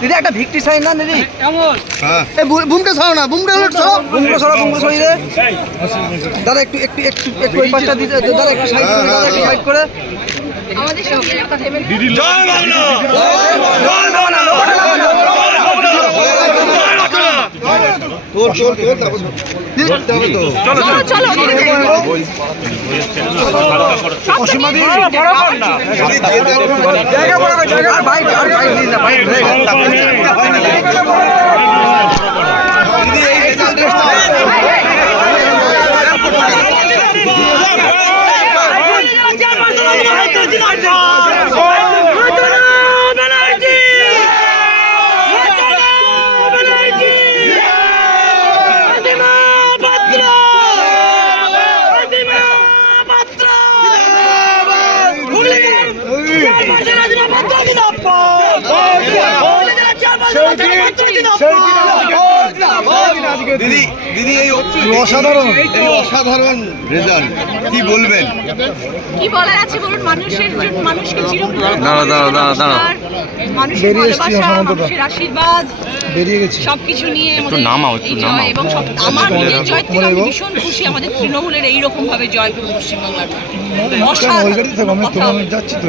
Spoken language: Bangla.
দিদি একটা ভিক্টি সাইন না দিদি বুমটা ছাড়ো না বুমটা সরি রে দাদা একটু একটু একটু একটু ওই পাশটা দিতে দাদা একটু সাইড করে দাদা একটু সাইড করে আমাদের সঙ্গে একটা দেবেন জয় বাংলা চলো দিদি দিদি এই অসাধারণ অসাধারণ রেজাল্ট কি বলবেন? কি বলার আছে বলুন? মানুষের জন্য মানুষকে চিরকাল মানুষের বেরিয়ে এসছি, ভালোবাসা, অসাধারণ। মানুষের আশীর্বাদ বেরিয়ে গেছি সবকিছু নিয়ে আমাদের এই জয় এবং আমার নিজের জয় থেকে আমি ভীষণ খুশি। আমাদের তৃণমূলের এইরকম ভাবে জয় করবো পশ্চিমবাংলার। ওই গাড়িতে থাকবো আমি তোমার যাচ্ছি তো